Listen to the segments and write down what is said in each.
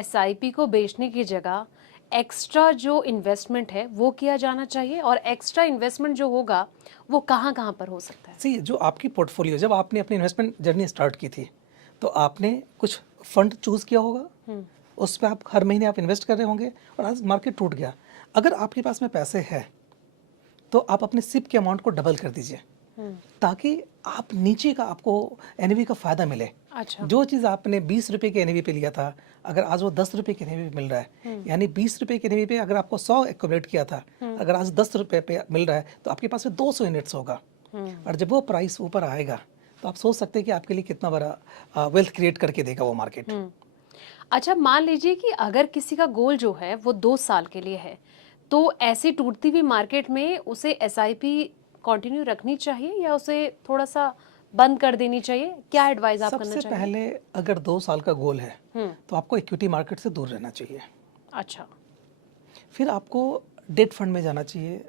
SIP को बेचने की जगह एक्स्ट्रा जो इन्वेस्टमेंट है वो किया जाना चाहिए, और एक्स्ट्रा इन्वेस्टमेंट जो होगा वो कहाँ कहाँ पर हो सकता है? सी जो आपकी पोर्टफोलियो, जब आपने अपनी इन्वेस्टमेंट जर्नी स्टार्ट की थी तो आपने कुछ फंड चूज़ किया होगा, उस पर आप हर महीने आप इन्वेस्ट कर रहे होंगे, और आज मार्केट टूट गया। अगर आपके पास में पैसे हैं तो आप अपने सिप के अमाउंट को डबल कर दीजिए, ताकि आप नीचे का आपको एनएवी का फ़ायदा मिले। अच्छा। जो चीज़ आपने 20 रुपये के एनएवी पे लिया था, अगर आज वो 10 रुपये के एनएवी पे मिल रहा है, यानी 20 रुपये के एनएवी पे अगर आपको 100 एक्यूमुलेट किया था, अगर आज 10 रुपये पे मिल रहा है तो आपके पास में 200 यूनिट्स होगा। और जब वो प्राइस ऊपर आएगा तो आप सोच सकते हैं कि आपके लिए कितना बड़ा वेल्थ क्रिएट करके देगा वो मार्केट। अच्छा, मान लीजिए कि अगर किसी का गोल जो है वो 2 साल के लिए है, तो ऐसी टूटती हुई मार्केट में उसे एसआईपी कंटिन्यू रखनी चाहिए या उसे थोड़ा सा बंद कर देनी चाहिए? क्या एडवाइस आप करना सबसे चाहिए? पहले अगर 2 साल का गोल है तो आपको इक्विटी मार्केट से दूर रहना चाहिए। अच्छा। फिर आपको डेट फंड में जाना चाहिए,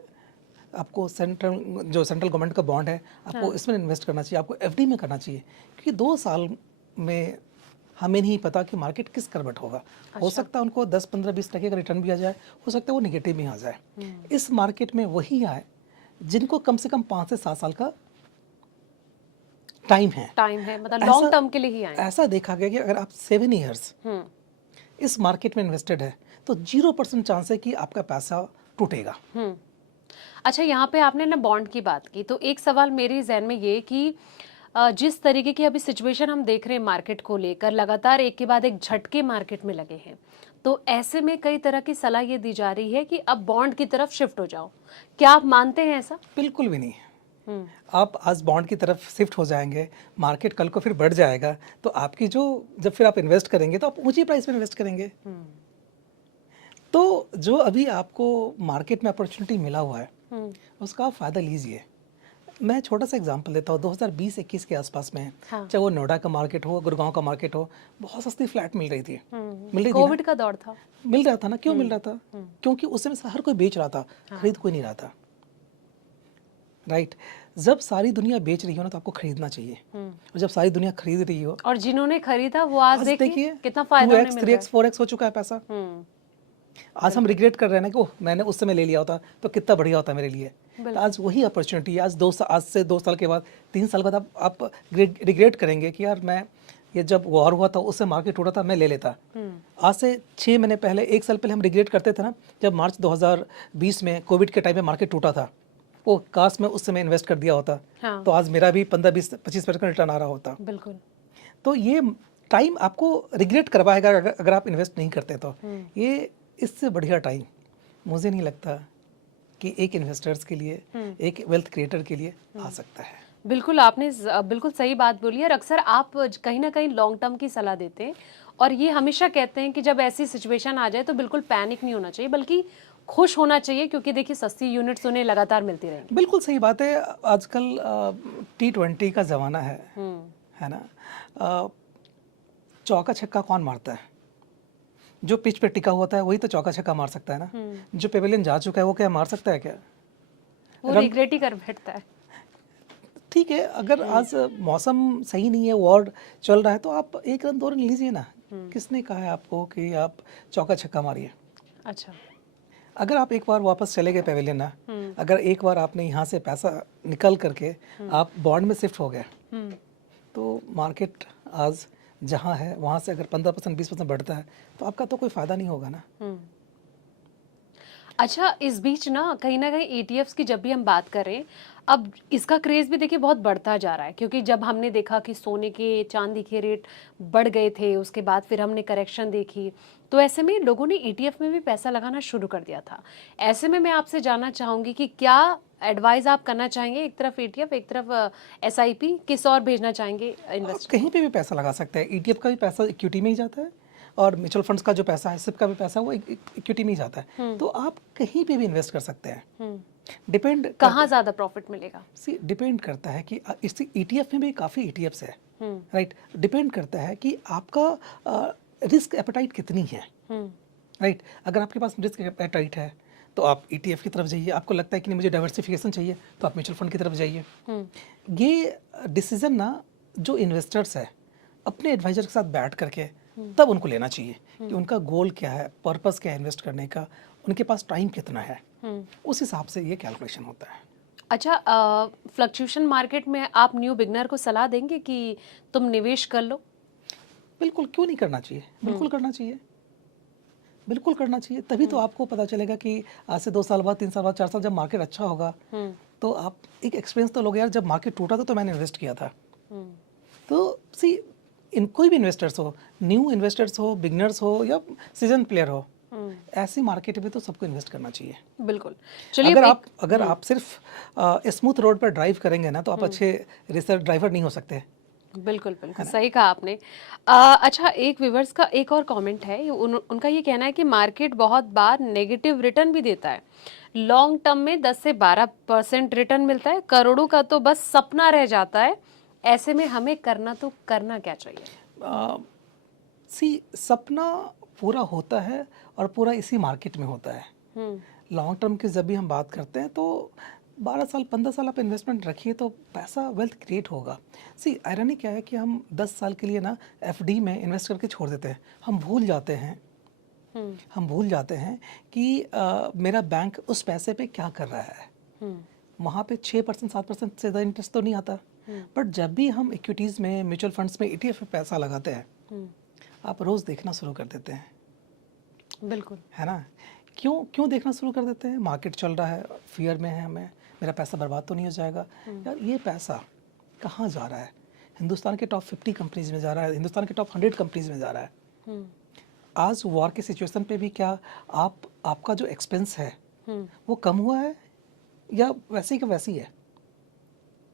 आपको सेंट्रल गवर्नमेंट का बॉन्ड है आपको इसमें इन्वेस्ट करना चाहिए, आपको एफडी में करना चाहिए, क्योंकि 2 साल में हमें नहीं पता कि मार्केट किस करवट होगा। हो सकता है उनको 10, 15, 20% का रिटर्न भी आ जाए, हो सकता है वो निगेटिव भी आ जाए। इस मार्केट में वही आए जिनको कम से कम 5 से 7 साल का टाइम है, मतलब लॉन्ग टर्म के लिए ही आए। ऐसा देखा गया कि अगर आप 7 ईयर्स इस मार्केट में इन्वेस्टेड है तो 0% चांस है कि आपका पैसा टूटेगा। अच्छा, यहाँ पे आपने ना बॉन्ड की बात की, तो एक सवाल मेरे जहन में ये कि जिस तरीके की अभी सिचुएशन हम देख रहे हैं मार्केट को लेकर, लगातार एक के बाद एक झटके मार्केट में लगे हैं, तो ऐसे में कई तरह की सलाह ये दी जा रही है कि अब बॉन्ड की तरफ शिफ्ट हो जाओ। क्या आप मानते हैं ऐसा? बिल्कुल भी नहीं। आप आज बॉन्ड की तरफ शिफ्ट हो जाएंगे, मार्केट कल को फिर बढ़ जाएगा, तो आपकी जब फिर आप इन्वेस्ट करेंगे तो आप ऊंची प्राइस में इन्वेस्ट करेंगे। तो जो अभी आपको मार्केट में अपॉर्चुनिटी मिला हुआ है उसका आप फ़ायदा लीजिए। मैं छोटा सा एग्जांपल देता हूँ, 2020-21 के आसपास में चाहे वो नोएडा का मार्केट हो, गुड़गांव का मार्केट हो, बहुत सस्ती फ्लैट मिल रही थी। कोविड का दौर था। मिल रहा था ना, क्यों मिल रहा था? क्योंकि उस समय हर कोई बेच रहा था, खरीद कोई नहीं रहा था। राइट। जब सारी दुनिया बेच रही हो ना तो आपको खरीदना चाहिए, और जब सारी दुनिया खरीद रही हो, और जिन्होंने खरीदा वो आज देखिए कितना फायदा 2x, 3x, 4x हो चुका है पैसा। आज हम रिग्रेट कर रहे हैं ना कि ओह मैंने उस समय ले लिया होता तो कितना बढ़िया होता मेरे लिए। तो आज वही अपॉर्चुनिटी है। आज से 2 साल के बाद, 3 साल बाद आप रिग्रेट करेंगे कि यार मैं ये जब वॉर हुआ था उससे मार्केट टूटा था, मैं ले लेता। आज से 6 महीने पहले, 1 साल पहले हम रिग्रेट करते थे ना, जब मार्च 2020 में कोविड के टाइम में मार्केट टूटा था, वो काश में उस समय इन्वेस्ट कर दिया होता। तो आज मेरा भी 15, 20, 25% रिटर्न आ रहा होता। बिल्कुल। तो ये टाइम आपको रिग्रेट करवाएगा अगर आप इन्वेस्ट नहीं करते तो। ये इससे बढ़िया टाइम मुझे नहीं लगता कि एक इन्वेस्टर्स के लिए, एक वेल्थ क्रिएटर के लिए आ सकता है। बिल्कुल, आपने बिल्कुल सही बात बोली है। और अक्सर आप कहीं ना कहीं लॉन्ग टर्म की सलाह देते हैं, और ये हमेशा कहते हैं कि जब ऐसी सिचुएशन आ जाए तो बिल्कुल पैनिक नहीं होना चाहिए, बल्कि खुश होना चाहिए, क्योंकि देखिए सस्ती यूनिट्स उन्हें लगातार मिलती रहेंगी। बिल्कुल सही बात है। आजकल T20 का ज़माना है ना। चौका छक्का कौन मारता है? जो पिच पे टिका होता है वही तो चौका छक्का मार सकता है ना। जो पेविलियन जा चुका है वो क्या मार सकता है क्या? वो रिग्रेट ही कर बैठता है। ठीक है, अगर आज मौसम सही नहीं है, वॉर चल रहा है, तो आप 1 रन 2 रन लीजिए ना। किसने कहा है आपको कि आप चौका छक्का मारिए? अच्छा। अगर आप एक बार वापस चले गए पेविलियन ना, अगर एक बार आपने यहाँ से पैसा निकल करके आप बॉन्ड में शिफ्ट हो गए, तो मार्केट आज जहाँ है वहाँ से अगर 15%, 20% बढ़ता है तो आपका तो कोई फ़ायदा नहीं होगा ना। अच्छा, इस बीच ना कहीं ईटीएफ्स की जब भी हम बात करें, अब इसका क्रेज भी देखिए बहुत बढ़ता जा रहा है, क्योंकि जब हमने देखा कि सोने के, चांदी के रेट बढ़ गए थे, उसके बाद फिर हमने करेक्शन देखी, तो ऐसे में लोगों ने ईटीएफ में भी पैसा लगाना शुरू कर दिया था। ऐसे में मैं आपसे जानना चाहूंगी कि क्या एडवाइस आप करना चाहेंगे? एक तरफ ईटीएफ, एक तरफ एसआईपी, किस और भेजना चाहेंगे इन्वेस्टर? कहीं पे भी पैसा लगा सकते हैं। ईटीएफ का भी पैसा इक्विटी में ही जाता है, और म्यूचुअल फंड्स का जो पैसा है, सिप का भी पैसा वो इक्विटी में ही जाता है। तो आप कहीं पे भी इन्वेस्ट कर सकते हैं। डिपेंड कहाँ ज्यादा प्रॉफिट मिलेगा? डिपेंड करता है कि इस ईटीएफ में भी काफ़ी ईटीएफ्स है, राइट। डिपेंड करता है कि आपका रिस्क एपेटाइट कितनी है, राइट। अगर आपके पास रिस्क एपेटाइट है तो आप ईटीएफ की तरफ जाइए। आपको लगता है कि नहीं मुझे डाइवर्सिफिकेशन चाहिए तो आप म्यूचुअल फंड की तरफ जाइए। ये डिसीजन ना जो इन्वेस्टर्स है अपने एडवाइजर के साथ बैठ करके तब उनको लेना चाहिए कि उनका गोल क्या है, पर्पस क्या है इन्वेस्ट करने का, उनके पास टाइम कितना है, उस हिसाब से ये कैलकुलेशन होता है। अच्छा, फ्लक्चुएशन मार्केट में आप न्यू बिगनर को सलाह देंगे कि तुम निवेश कर लो? बिल्कुल, क्यों नहीं करना चाहिए, बिल्कुल करना चाहिए, बिल्कुल करना चाहिए। तभी तो आपको पता चलेगा कि आज से 2 साल बाद, 3 साल बाद, 4 साल जब मार्केट अच्छा होगा तो आप एक एक्सपीरियंस तो लोगे, यार जब मार्केट टूटा था तो मैंने इन्वेस्ट किया था। तो सी, इन कोई भी इन्वेस्टर्स हो, न्यू इन्वेस्टर्स हो, बिगनर्स हो या सीजन प्लेयर हो, ऐसी मार्केट में तो सबको इन्वेस्ट करना चाहिए। बिल्कुल। चलिए, अगर आप सिर्फ स्मूथ रोड पर ड्राइव करेंगे ना तो आप अच्छे रेसर ड्राइवर नहीं हो सकते। बिल्कुल बिल्कुल सही कहा आपने। अच्छा, एक व्यूवर्स का एक और कमेंट है, उनका ये कहना है कि मार्केट बहुत बार नेगेटिव रिटर्न भी देता है। लॉन्ग टर्म में 10 से 12% रिटर्न मिलता है, करोड़ों का तो बस सपना रह जाता है। ऐसे में हमें करना क्या चाहिए? सी, सपना पूरा होता है और पूरा इसी मार्केट में होता है। लॉन्ग टर्म की जब भी हम बात करते हैं तो 12 साल 15 साल आप इन्वेस्टमेंट रखिए तो पैसा वेल्थ क्रिएट होगा। सी, आयरनी क्या है कि हम 10 साल के लिए ना एफडी में इन्वेस्ट करके छोड़ देते हैं। हम भूल जाते हैं कि मेरा बैंक उस पैसे पे क्या कर रहा है। वहाँ पे 6% 7% से ज़्यादा इंटरेस्ट तो नहीं आता, बट जब भी हम इक्विटीज़ में, म्यूचुअल फंड्स में, ETF में पैसा लगाते हैं, आप रोज़ देखना शुरू कर देते हैं। बिल्कुल, है ना? क्यों देखना शुरू कर देते हैं? मार्केट चल रहा है, फियर में है हमें, मेरा पैसा बर्बाद तो नहीं हो जाएगा। यार ये पैसा कहाँ जा रहा है? हिंदुस्तान के टॉप 50 कंपनीज में जा रहा है, हिंदुस्तान के टॉप 100 कंपनीज में जा रहा है। आज वॉर की सिचुएशन पे भी क्या आपका जो एक्सपेंस है वो कम हुआ है या वैसे ही का वैसे ही है?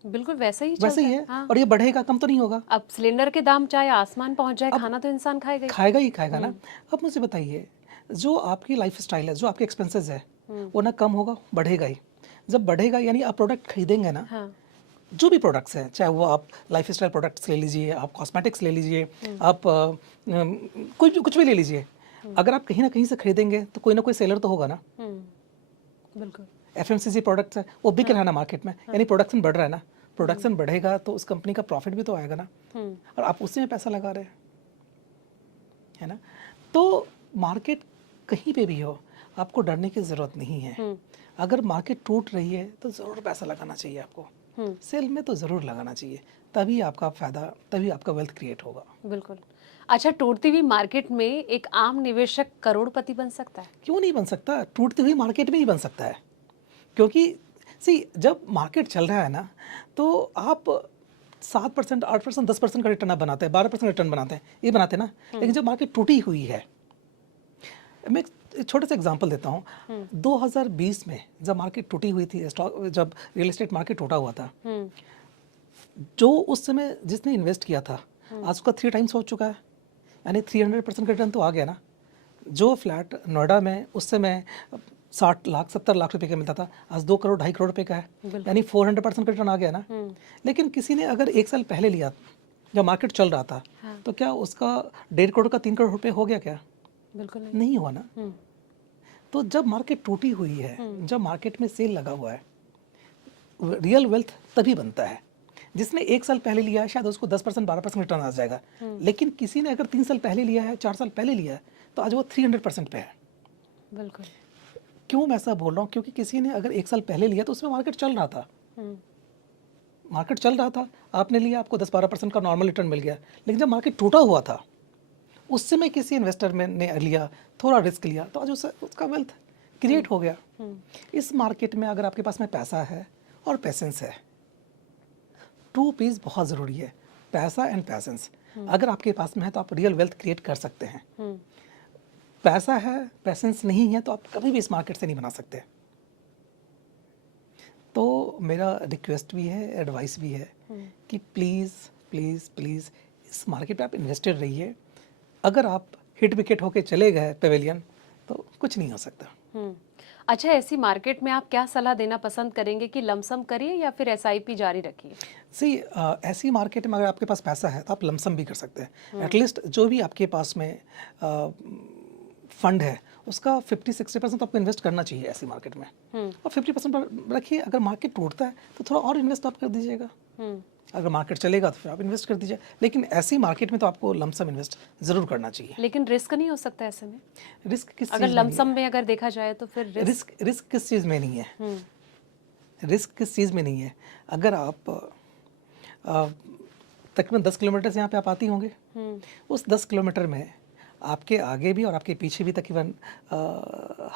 बिल्कुल वैसा ही वैसे ही चलता है। हाँ। और ये बढ़ेगा, कम तो नहीं होगा। अब सिलेंडर के दाम चाहे आसमान पहुंच जाए, खाना तो इंसान खाएगा ही खाएगा ना। अब मुझे बताइए, जो आपकी लाइफ स्टाइल है, जो आपके एक्सपेंसेस है, वो ना कम होगा, बढ़ेगा ही। जब बढ़ेगा यानी आप प्रोडक्ट खरीदेंगे ना, हाँ। जो भी प्रोडक्ट्स हैं, चाहे वो आप लाइफ स्टाइल प्रोडक्ट्स ले लीजिए, आप कॉस्मेटिक्स ले लीजिए, आप कुछ भी ले लीजिए, अगर आप कहीं ना कहीं से खरीदेंगे तो कोई ना कोई सेलर तो होगा ना। बिल्कुल। FMCG प्रोडक्ट्स है, वो बिक रहा है ना मार्केट में, यानी प्रोडक्शन बढ़ रहा है ना। प्रोडक्शन बढ़ेगा तो उस कंपनी का प्रॉफिट भी तो आएगा ना, और आप उसी में पैसा लगा रहे हैं, है ना। तो मार्केट कहीं पे भी हो, आपको डरने की ज़रूरत नहीं है। अगर मार्केट टूट रही है तो ज़रूर पैसा लगाना चाहिए आपको, सेल में तो ज़रूर लगाना चाहिए, तभी आपका फ़ायदा, तभी आपका वेल्थ क्रिएट होगा। बिल्कुल। अच्छा, टूटती हुई मार्केट में एक आम निवेशक करोड़पति बन सकता है? क्यों नहीं बन सकता? टूटती हुई मार्केट में ही बन सकता है, क्योंकि सी, जब मार्केट चल रहा है ना तो आप 7%, 8%, 10% का रिटर्न आप बनाते हैं, 12% रिटर्न बनाते हैं, ये बनाते हैं ना। लेकिन जब मार्केट टूटी हुई है, मैं एक छोटा सा एग्जांपल देता हूँ। 2020 में जब मार्केट टूटी हुई थी, जब रियल एस्टेट मार्केट टूटा हुआ था, जो उस समय जिसने इन्वेस्ट किया था आज उसका 3 टाइम्स हो चुका है, यानी 300% का रिटर्न तो आ गया ना। जो फ्लैट नोएडा में उस समय 60 लाख 70 लाख रुपए का मिलता था, आज 2 करोड़ 2.5 करोड़ रुपए का है, यानी 400% का रिटर्न आ गया ना। लेकिन किसी ने अगर 1 साल पहले लिया, जब मार्केट चल रहा था, तो क्या उसका 1.5 करोड़ का 3 करोड़ रुपए हो गया क्या? बिल्कुल नहीं हुआ ना। तो जब मार्केट टूटी हुई है, जब मार्केट में सेल लगा हुआ है, रियल वेल्थ तभी बनता है। जिसने 1 साल पहले लिया है शायद उसको 10% 12% रिटर्न आ जाएगा, लेकिन किसी ने अगर 3 साल पहले लिया है, 4 साल पहले लिया है, तो आज वो 300% पे है। बिल्कुल। क्यों मैं ऐसा बोल रहा हूँ? क्योंकि किसी ने अगर 1 साल पहले लिया तो उसमें मार्केट चल रहा था, मार्केट चल रहा था, आपने लिया, आपको 10-12% का नॉर्मल रिटर्न मिल गया। लेकिन जब मार्केट टूटा हुआ था, उस समय किसी इन्वेस्टर ने लिया, थोड़ा रिस्क लिया, तो आज उसका वेल्थ क्रिएट हो गया। इस मार्केट में अगर आपके पास में पैसा है और पैसेंस है, 2 पीस बहुत ज़रूरी है, पैसा एंड पैसेंस। अगर आपके पास में है तो आप रियल वेल्थ क्रिएट कर सकते हैं। पैसा है, पैसेंस नहीं है तो आप कभी भी इस मार्केट से नहीं बना सकते। तो मेरा रिक्वेस्ट भी है, एडवाइस भी है कि प्लीज़ प्लीज़ प्लीज़ इस मार्केट पे आप इन्वेस्टेड रहिए। अगर आप हिट विकेट होके चले गए पेवेलियन तो कुछ नहीं हो सकता। अच्छा, ऐसी मार्केट में आप क्या सलाह देना पसंद करेंगे कि लमसम करिए या फिर SIP जारी रखिए? सी, ऐसी मार्केट में अगर आपके पास पैसा है तो आप लमसम भी कर सकते हैं। एटलीस्ट जो भी आपके पास में फंड है उसका 50-60% आपको इन्वेस्ट करना चाहिए ऐसी मार्केट में, और 50% रखिए। अगर मार्केट टूटता है तो थोड़ा और इन्वेस्ट आप कर दीजिएगा। अगर मार्केट चलेगा तो फिर आप इन्वेस्ट कर दीजिए, लेकिन ऐसी मार्केट में तो आपको लमसम इन्वेस्ट जरूर करना चाहिए। लेकिन रिस्क नहीं हो सकता ऐसे में? रिस्क किस अगर चीज़ में लमसम में अगर देखा जाए तो फिर नहीं है? रिस्क किस चीज़ में नहीं है? रिस्क किस चीज़ में नहीं है? अगर आप तकरीबन 10 किलोमीटर से यहाँ पे आप आती होंगे, उस 10 किलोमीटर में आपके आगे भी और आपके पीछे भी तकरीबन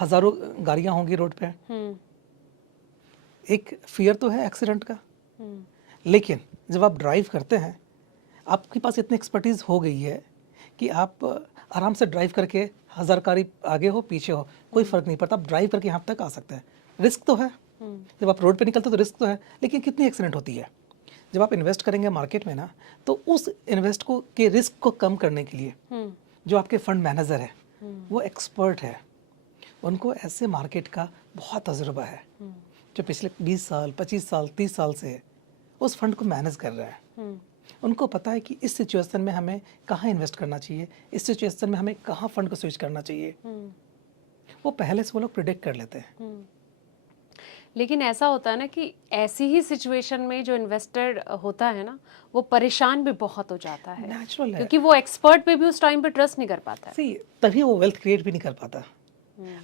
हज़ारों गाड़ियाँ होंगी रोड पे। एक फियर तो है एक्सीडेंट का, लेकिन जब आप ड्राइव करते हैं आपके पास इतनी एक्सपर्टीज़ हो गई है कि आप आराम से ड्राइव करके 1000 गाड़ी आगे हो पीछे हो कोई फ़र्क नहीं पड़ता, आप ड्राइव करके यहाँ तक आ सकते हैं। रिस्क तो है, जब आप रोड पे निकलते हो तो रिस्क तो है, लेकिन कितनी एक्सीडेंट होती है। जब आप इन्वेस्ट करेंगे मार्केट में ना, तो उस इन्वेस्ट को के रिस्क को कम करने के लिए जो आपके फंड मैनेजर है वो एक्सपर्ट है, उनको ऐसे मार्केट का बहुत तजुर्बा है, जो पिछले 20 साल 25 साल 30 साल से उस फंड को मैनेज कर रहा है। उनको पता है कि इस सिचुएशन में हमें कहाँ इन्वेस्ट करना चाहिए, इस सिचुएशन में हमें कहाँ फंड को स्विच करना चाहिए, वो पहले से वो लोग प्रिडिक्ट कर लेते हैं। लेकिन ऐसा होता है ना कि ऐसी ही सिचुएशन में जो इन्वेस्टर होता है ना, वो परेशान भी बहुत हो जाता है, नेचुरल है, क्योंकि वो एक्सपर्ट पे भी उस टाइम पे ट्रस्ट नहीं कर पाता है। सी तभी वो वेल्थ क्रिएट भी नहीं कर पाता।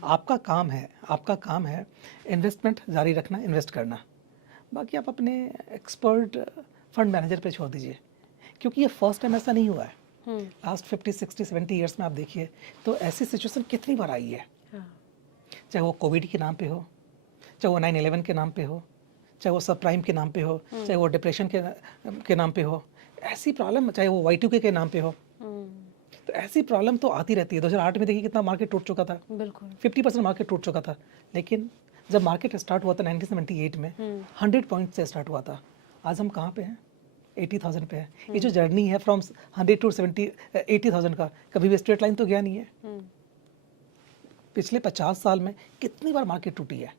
आपका काम है इन्वेस्टमेंट जारी रखना, इन्वेस्ट करना, बाकी आप अपने एक्सपर्ट फंड मैनेजर पे छोड़ दीजिए, क्योंकि ये फर्स्ट टाइम ऐसा नहीं हुआ है। लास्ट 50 60 70 ईयर्स में आप देखिए तो ऐसी सिचुएशन कितनी बार आई है, चाहे वो कोविड के नाम पे हो, चाहे वो 9/11 के नाम पे हो, चाहे वो सब प्राइम के नाम पे हो, चाहे वो डिप्रेशन के नाम पे हो, ऐसी प्रॉब्लम, चाहे वो Y2K के नाम पे हो, तो ऐसी प्रॉब्लम तो आती रहती है। 2008 में देखिए कितना मार्केट टूट चुका था, बिल्कुल 50% मार्केट टूट चुका था, लेकिन जब मार्केट स्टार्ट हुआ था 1978 में 100 पॉइंट से स्टार्ट हुआ था, आज हम कहाँ पे हैं? 80,000 पे है। ये जो जर्नी है फ्रॉम 100 टू 80,000 का, कभी भी स्ट्रेट लाइन तो गया नहीं है। पिछले 50 साल में कितनी बार मार्केट टूटी है,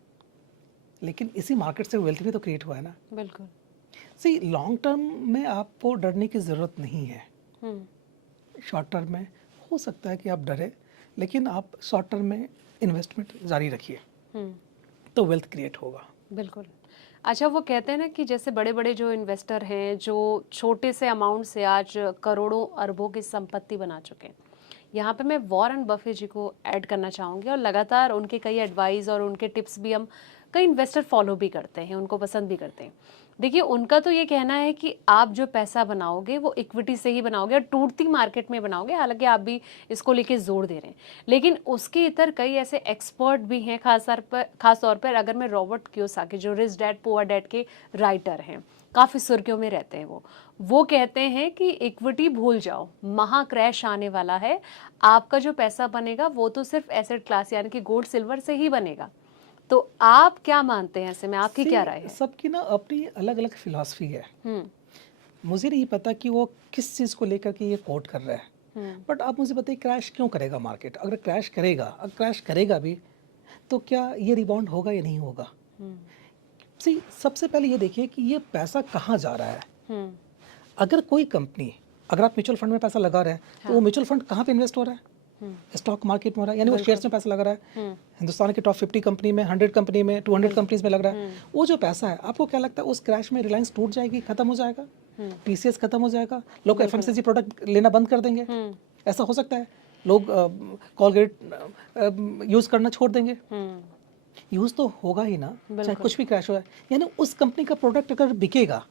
लेकिन इसी मार्केट से वेल्थ भी तो क्रिएट हुआ है ना। बिल्कुल। सी लॉन्ग टर्म में आपको डरने की ज़रूरत नहीं है। शॉर्ट टर्म में हो सकता है कि आप डरे, लेकिन आप शॉर्ट टर्म में इन्वेस्टमेंट जारी रखिए तो वेल्थ क्रिएट होगा। बिल्कुल। अच्छा, वो कहते हैं ना कि जैसे बड़े बड़े जो इन्वेस्टर हैं, जो छोटे से अमाउंट से आज करोड़ों अरबों की संपत्ति बना चुके हैं, यहाँ पे मैं वॉरेन बफे जी को ऐड करना चाहूँगी, और लगातार उनके कई एडवाइस और उनके टिप्स भी हम कई इन्वेस्टर फॉलो भी करते हैं, उनको पसंद भी करते हैं। देखिए, उनका तो ये कहना है कि आप जो पैसा बनाओगे वो इक्विटी से ही बनाओगे और टूटती मार्केट में बनाओगे, हालांकि आप भी इसको लेके जोर दे रहे हैं, लेकिन उसके इतर कई ऐसे एक्सपर्ट भी हैं, खास तौर पर अगर मैं रॉबर्ट कियोसाकी जो रिच डैड पुअर डैड के राइटर हैं, काफ़ी सुर्खियों में रहते हैं, वो कहते हैं कि इक्विटी भूल जाओ, महा क्रैश आने वाला है, आपका जो पैसा बनेगा वो तो सिर्फ एसेट क्लास यानी कि गोल्ड सिल्वर से ही बनेगा। तो आप क्या मानते हैं ऐसे में, आपकी क्या राय है? सबकी ना अपनी अलग अलग फिलॉसफी है। मुझे नहीं पता कि वो किस चीज़ को लेकर के ये कोट कर रहा है, बट आप मुझे बताइए क्रैश क्यों करेगा मार्केट? अगर क्रैश करेगा भी तो क्या ये रिबाउंड होगा या नहीं होगा? सबसे पहले ये देखिए कि ये पैसा कहाँ जा रहा है। अगर कोई कंपनी, अगर आप म्यूचुअल फंड में पैसा लगा रहे हैं तो वो म्यूचुअल फंड कहाँ पे इन्वेस्ट हो रहा है? स्टॉक मार्केट में हो रहा है, यानी वो शेयर्स में पैसा लगा रहा है। हिंदुस्तान के टॉप 50 कंपनी में, 100 कंपनी में, 200 कंपनीज में लग रहा है। वो जो पैसा है, आपको क्या लगता है उस क्रैश में रिलायंस टूट जाएगी, खत्म हो जाएगा, TCS खत्म हो जाएगा, लोग FMCG प्रोडक्ट लेना बंद कर देंगे? ऐसा हो सकता है? लोग कॉलगेट यूज करना छोड़ देंगे? यूज तो होगा ही ना, चाहे कुछ भी क्रैश हो। यानी उस कंपनी का प्रोडक्ट अगर बिकेगा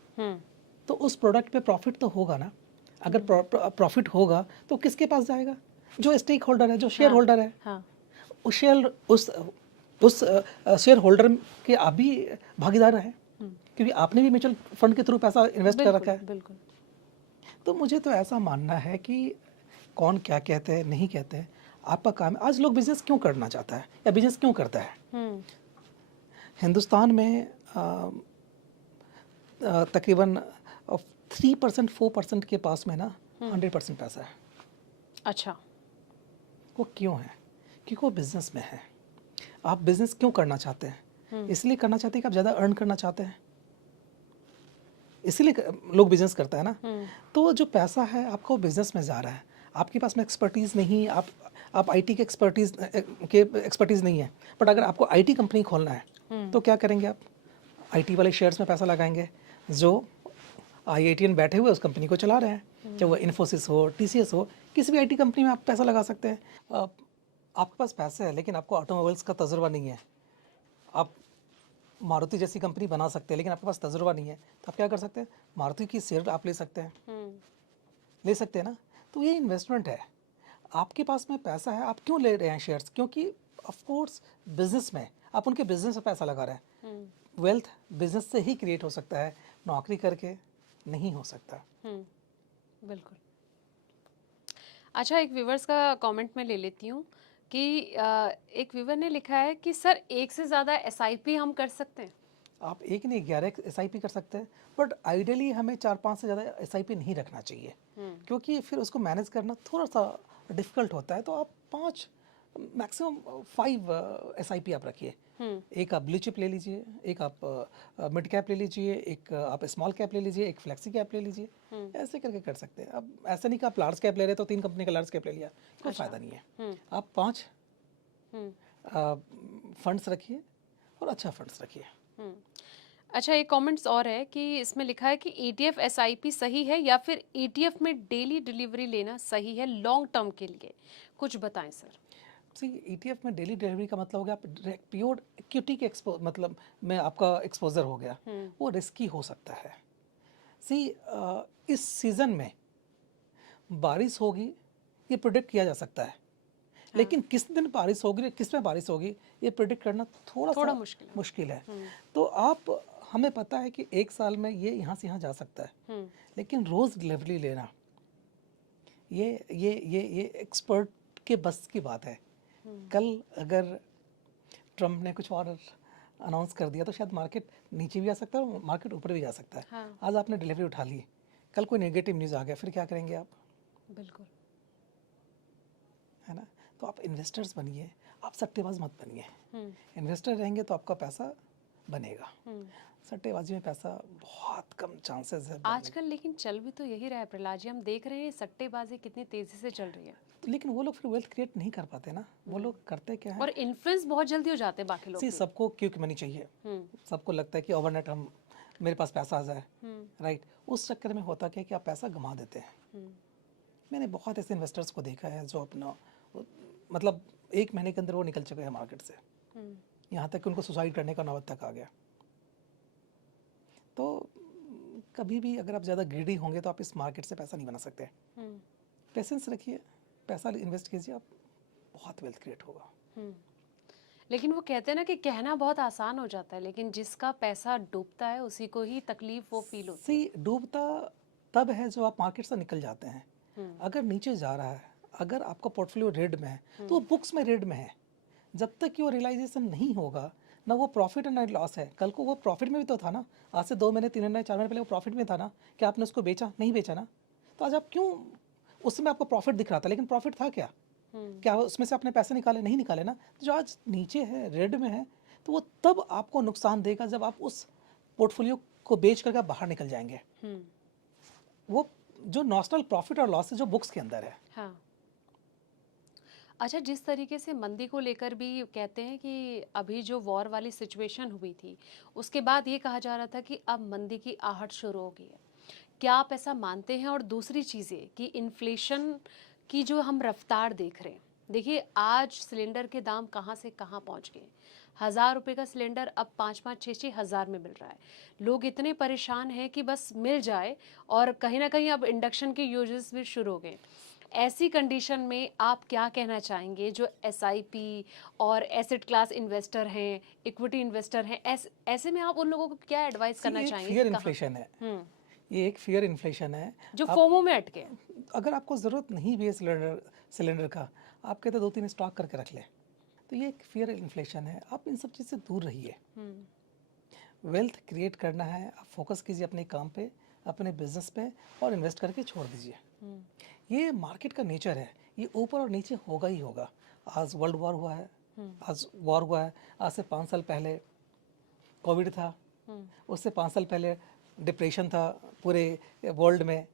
तो उस प्रोडक्ट पे प्रॉफिट तो होगा ना। अगर प्रॉफिट होगा तो किसके पास जाएगा? जो स्टेक होल्डर है, जो शेयर होल्डर है, उस शेयर होल्डर के आप भी भागीदार हैं, क्योंकि आपने भी म्यूचुअल फंड के थ्रू पैसा इन्वेस्ट कर रखा है। बिल्कुल। तो मुझे तो ऐसा मानना है कि कौन क्या कहते हैं नहीं कहते हैं, आपका काम है। आज लोग बिजनेस क्यों करना चाहता है या बिजनेस क्यों करता है? हिंदुस्तान में तकरीबन 3% 4% के पास में ना 100% पैसा है। अच्छा, वो क्यों है? क्योंकि वो बिजनेस में है। आप बिजनेस क्यों करना चाहते हैं? इसलिए करना चाहते हैं कि आप ज़्यादा अर्न करना चाहते हैं, इसलिए लोग बिजनेस करता है ना। तो जो पैसा है आपका वो बिजनेस में जा रहा है, आपके पास में एक्सपर्टीज़ नहीं, आप IT के एक्सपर्टीज़ नहीं है। बट अगर आपको IT कंपनी खोलना है तो क्या करेंगे आप? IT वाले शेयर्स में पैसा लगाएंगे जो IITian बैठे हुए उस कंपनी को चला रहे हैं, चाहे वो इन्फोसिस हो, TCS हो, किसी भी IT कंपनी में आप पैसा लगा सकते हैं। आपके पास पैसे है लेकिन आपको ऑटोमोबाइल्स का तजुर्बा नहीं है, आप मारुति जैसी कंपनी बना सकते हैं लेकिन आपके पास तजुर्बा नहीं है, तो आप क्या कर सकते हैं, मारुति की शेयर आप ले सकते हैं, ले सकते हैं ना। तो ये इन्वेस्टमेंट है, आपके पास में पैसा है, आप क्यों ले रहे हैं शेयर्स, क्योंकि ऑफ कोर्स बिजनेस में आप उनके बिजनेस में पैसा लगा रहे हैं। वेल्थ बिजनेस से ही क्रिएट हो सकता है, नौकरी करके नहीं हो सकता। बिल्कुल। अच्छा, एक व्यूवर्स का कमेंट में ले लेती हूँ कि एक व्यूवर ने लिखा है कि सर एक से ज़्यादा SIP हम कर सकते हैं। आप एक नहीं 11 SIP कर सकते हैं, बट आइडियली हमें 4-5 से ज़्यादा SIP नहीं रखना चाहिए, क्योंकि फिर उसको मैनेज करना थोड़ा सा डिफिकल्ट होता है। तो आप 5 मैक्सिमम 5 SIP आप रखिए। एक आप ब्लू चिप ले लीजिए, एक आप मिड कैप ले लीजिए, एक आप स्मॉल कैप ले लीजिए, एक फ्लेक्सी कैप ले लीजिए, ऐसे करके कर सकते हैं। अब ऐसा नहीं कि आप लार्ज कैप ले रहे तो 3 कंपनी का लार्ज कैप ले लिया, कोई फ़ायदा नहीं है। आप 5 फंड्स रखिए और अच्छा फंड्स रखिए। अच्छा, एक कमेंट्स और है कि इसमें लिखा है कि ETF SIP सही है या फिर ETF में डेली डिलीवरी लेना सही है लॉन्ग टर्म के लिए, कुछ बताएं सर। सी ETF में डेली डिलीवरी का मतलब हो गया आप प्योर इक्विटी के मतलब में आपका एक्सपोजर हो गया, वो रिस्की हो सकता है। सी इस सीज़न में बारिश होगी ये प्रिडिक्ट किया जा सकता है, लेकिन किस दिन बारिश होगी, किस में बारिश होगी, ये प्रिडिक्ट करना थोड़ा सा मुश्किल है। तो आप हमें पता है कि एक साल में ये यहाँ से यहाँ जा सकता है, लेकिन रोज़ डिलीवरी लेना ये एक्सपर्ट के बस की बात है। कल अगर ट्रम्प ने कुछ और अनाउंस कर दिया तो शायद मार्केट नीचे भी आ सकता है और मार्केट ऊपर भी जा सकता है। हाँ। आज आपने डिलीवरी उठा ली, कल कोई नेगेटिव न्यूज़ आ गया, फिर क्या करेंगे आप? बिल्कुल, है ना। तो आप इन्वेस्टर्स बनिए, आप सट्टेबाज मत बनिए। इन्वेस्टर रहेंगे तो आपका पैसा बनेगा, सट्टेबाजी में पैसा बहुत कम चांसेस है आजकल। लेकिन चल भी तो यही रहा है प्रहलाद जी, हम देख रहे हैं सट्टेबाजी कितनी तेजी से चल रही है। लेकिन वो लोग फिर वेल्थ क्रिएट नहीं कर पाते ना, वो लोग करते क्या है, और इन्फ्लुएंस बहुत जल्दी हो जाते हैं बाकी लोग। सी सबको क्विक मनी चाहिए, सबको लगता है कि ओवरनाइट हम मेरे पास पैसा आ जाए, राइट। उस चक्कर में होता क्या है कि आप पैसा गंवा देते हैं। मैंने बहुत ऐसे इन्वेस्टर्स को देखा है जो अपना मतलब 1 महीने के अंदर वो निकल चुके हैं मार्केट से, यहाँ तक कि उनको सुसाइड करने का नौबत तक आ गया। तो कभी भी अगर आप ज़्यादा ग्रीडी होंगे तो आप इस मार्केट से पैसा नहीं बना सकते। पेशेंस रखिए, पैसा इन्वेस्ट कीजिए, आप बहुत वेल्थ क्रिएट होगा। लेकिन वो कहते हैं ना कि कहना बहुत आसान हो जाता है, लेकिन जिसका पैसा डूबता है उसी को ही तकलीफ वो फील होती है। सी डूबता तब है जब आप मार्केट से निकल जाते हैं। अगर नीचे जा रहा है, अगर आपका पोर्टफोलियो रेड में है तो वो बुक्स में रेड में है। जब तक कि वो रियलाइजेशन नहीं होगा, ना वो प्रॉफिट है ना लॉस है। कल को वो प्रॉफिट में भी तो था ना, आज से 2 महीने 3 महीने 4 महीने पहले वो प्रॉफिट में था ना, क्या आपने उसको बेचा? नहीं बेचा ना। तो आज आप क्यों, उस समय आपको प्रॉफिट दिख रहा था लेकिन प्रॉफिट था क्या? क्या उसमें से आपने पैसे निकाले? नहीं निकाले ना। जो आज नीचे है, रेड में है, तो वो तब आपको नुकसान देगा जब आप उस पोर्टफोलियो को बेच करके आप बाहर निकल जाएंगे। वो जो नॉशनल प्रॉफिट और लॉस है जो बुक्स के अंदर है। हाँ। अच्छा, जिस तरीके से मंदी को लेकर भी कहते हैं कि अभी जो वॉर वाली सिचुएशन हुई थी उसके बाद ये कहा जा रहा था कि अब मंदी की आहट शुरू हो गई है, क्या आप ऐसा मानते हैं? और दूसरी चीज़ें कि इन्फ्लेशन की जो हम रफ्तार देख रहे हैं, देखिए आज सिलेंडर के दाम कहाँ से कहाँ पहुँच गए। 1000 रुपये का सिलेंडर अब 5-5, 6-6 हज़ार में मिल रहा है। लोग इतने परेशान हैं कि बस मिल जाए, और कहीं ना कहीं अब इंडक्शन के यूजेस भी शुरू हो गए। ऐसी कंडीशन में आप क्या कहना चाहेंगे जो SIP और एसेट क्लास इन्वेस्टर हैं, इक्विटी इन्वेस्टर हैं, ऐसे में आप उन लोगों को क्या एडवाइस करना चाहेंगे? फियर इन्फ्लेशन है, ये एक फियर इन्फ्लेशन है जो फोमो में अटके। अगर आपको ज़रूरत नहीं भी है सिलेंडर का, आप कहते 2-3 स्टॉक करके रख लें, तो ये एक फियर इन्फ्लेशन है। आप इन सब चीज़ से दूर रहिए। वेल्थ क्रिएट करना है, आप फोकस कीजिए अपने काम पे, अपने बिजनेस पे, और इन्वेस्ट करके छोड़ दीजिए। ये मार्केट का नेचर है, ये ऊपर और नीचे होगा ही होगा। आज वर्ल्ड वॉर हुआ है, आज वॉर हुआ है, आज से 5 साल पहले कोविड था, उससे 5 साल पहले डिप्रेशन था पूरे वर्ल्ड में।